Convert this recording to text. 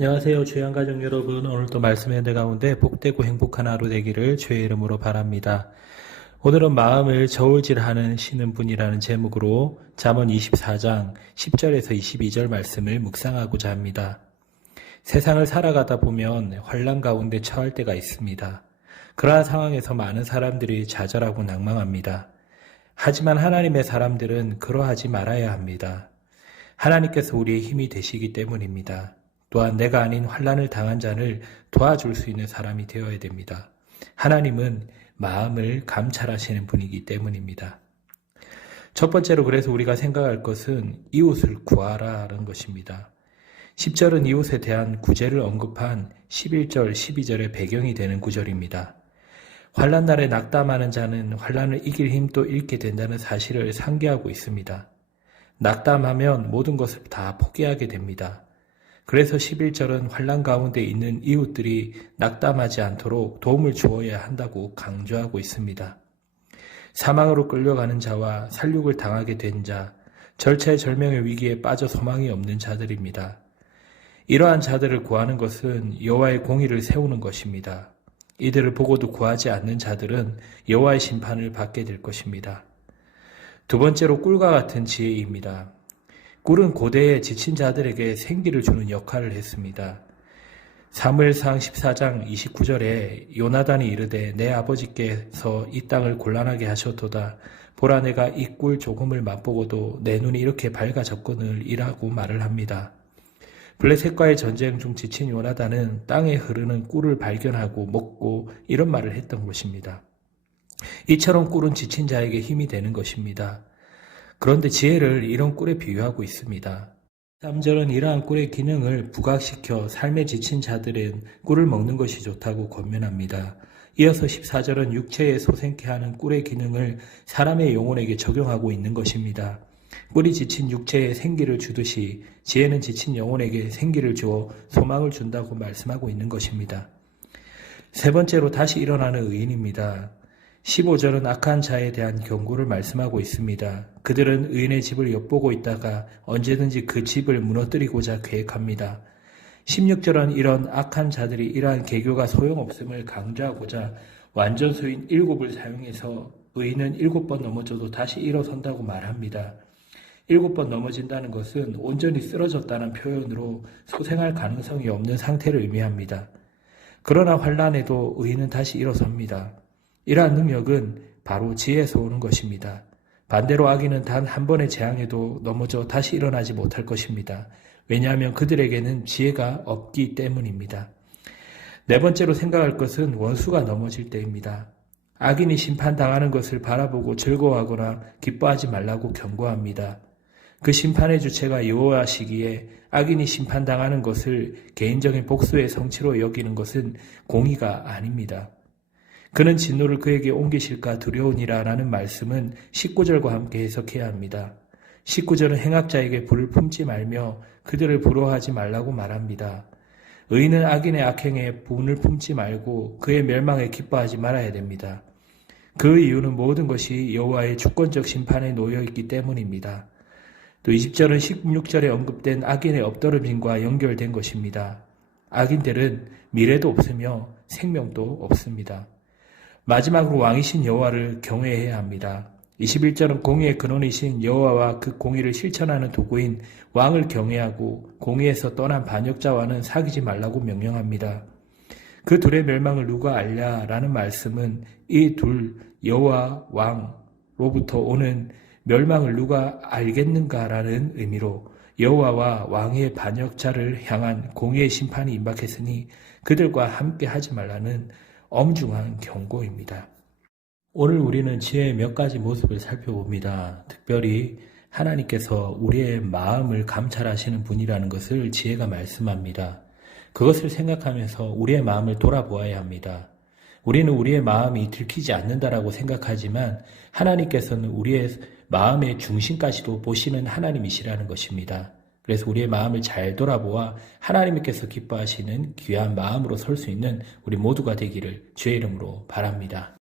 안녕하세요. 주양가족 여러분. 오늘도 말씀의 은혜 가운데 복되고 행복한 하루 되기를 주의 이름으로 바랍니다. 오늘은 마음을 저울질하는 신은분이라는 제목으로 잠언 24장 10절에서 22절 말씀을 묵상하고자 합니다. 세상을 살아가다 보면 환난 가운데 처할 때가 있습니다. 그러한 상황에서 많은 사람들이 좌절하고 낭망합니다. 하지만 하나님의 사람들은 그러하지 말아야 합니다. 하나님께서 우리의 힘이 되시기 때문입니다. 또한 내가 아닌 환난을 당한 자를 도와줄 수 있는 사람이 되어야 됩니다. 하나님은 마음을 감찰하시는 분이기 때문입니다. 첫 번째로 그래서 우리가 생각할 것은 이웃을 구하라는 것입니다. 10절은 이웃에 대한 구제를 언급한 11절, 12절의 배경이 되는 구절입니다. 환난 날에 낙담하는 자는 환난을 이길 힘도 잃게 된다는 사실을 상기하고 있습니다. 낙담하면 모든 것을 다 포기하게 됩니다. 그래서 11절은 환난 가운데 있는 이웃들이 낙담하지 않도록 도움을 주어야 한다고 강조하고 있습니다. 사망으로 끌려가는 자와 살육을 당하게 된 자, 절체절명의 위기에 빠져 소망이 없는 자들입니다. 이러한 자들을 구하는 것은 여호와의 공의를 세우는 것입니다. 이들을 보고도 구하지 않는 자들은 여호와의 심판을 받게 될 것입니다. 두 번째로 꿀과 같은 지혜입니다. 꿀은 고대의 지친 자들에게 생기를 주는 역할을 했습니다. 사무엘상 14장 29절에 요나단이 이르되 내 아버지께서 이 땅을 곤란하게 하셨도다. 보라 내가 이 꿀 조금을 맛보고도 내 눈이 이렇게 밝아졌거늘이라고 말을 합니다. 블레셋과의 전쟁 중 지친 요나단은 땅에 흐르는 꿀을 발견하고 먹고 이런 말을 했던 것입니다. 이처럼 꿀은 지친 자에게 힘이 되는 것입니다. 그런데 지혜를 이런 꿀에 비유하고 있습니다. 3절은 이러한 꿀의 기능을 부각시켜 삶에 지친 자들은 꿀을 먹는 것이 좋다고 권면합니다. 이어서 14절은 육체에 소생케 하는 꿀의 기능을 사람의 영혼에게 적용하고 있는 것입니다. 꿀이 지친 육체에 생기를 주듯이 지혜는 지친 영혼에게 생기를 주어 소망을 준다고 말씀하고 있는 것입니다. 세 번째로 다시 일어나는 의인입니다. 15절은 악한 자에 대한 경고를 말씀하고 있습니다. 그들은 의인의 집을 엿보고 있다가 언제든지 그 집을 무너뜨리고자 계획합니다. 16절은 이런 악한 자들이 이러한 계교가 소용없음을 강조하고자 완전수인 7을 사용해서 의인은 7번 넘어져도 다시 일어선다고 말합니다. 7번 넘어진다는 것은 온전히 쓰러졌다는 표현으로 소생할 가능성이 없는 상태를 의미합니다. 그러나 환난에도 의인은 다시 일어섭니다. 이러한 능력은 바로 지혜에서 오는 것입니다. 반대로 악인은 단 한 번의 재앙에도 넘어져 다시 일어나지 못할 것입니다. 왜냐하면 그들에게는 지혜가 없기 때문입니다. 네 번째로 생각할 것은 원수가 넘어질 때입니다. 악인이 심판당하는 것을 바라보고 즐거워하거나 기뻐하지 말라고 경고합니다. 그 심판의 주체가 여호와시기에 악인이 심판당하는 것을 개인적인 복수의 성취로 여기는 것은 공의가 아닙니다. 그는 진노를 그에게 옮기실까 두려우니라 라는 말씀은 19절과 함께 해석해야 합니다. 19절은 행악자에게 불을 품지 말며 그들을 부러워하지 말라고 말합니다. 의인은 악인의 악행에 분을 품지 말고 그의 멸망에 기뻐하지 말아야 됩니다. 그 이유는 모든 것이 여호와의 주권적 심판에 놓여 있기 때문입니다. 또 20절은 16절에 언급된 악인의 엎드러짐과 연결된 것입니다. 악인들은 미래도 없으며 생명도 없습니다. 마지막으로 왕이신 여호와를 경외해야 합니다. 21절은 공의의 근원이신 여호와와 그 공의를 실천하는 도구인 왕을 경외하고 공의에서 떠난 반역자와는 사귀지 말라고 명령합니다. 그 둘의 멸망을 누가 알랴라는 말씀은 이 둘 여호와 왕로부터 오는 멸망을 누가 알겠는가라는 의미로 여호와와 왕의 반역자를 향한 공의의 심판이 임박했으니 그들과 함께 하지 말라는 엄중한 경고입니다. 오늘 우리는 지혜의 몇 가지 모습을 살펴봅니다. 특별히 하나님께서 우리의 마음을 감찰하시는 분이라는 것을 지혜가 말씀합니다. 그것을 생각하면서 우리의 마음을 돌아보아야 합니다. 우리는 우리의 마음이 들키지 않는다라고 생각하지만 하나님께서는 우리의 마음의 중심까지도 보시는 하나님이시라는 것입니다. 그래서 우리의 마음을 잘 돌아보아 하나님께서 기뻐하시는 귀한 마음으로 설 수 있는 우리 모두가 되기를 주의 이름으로 바랍니다.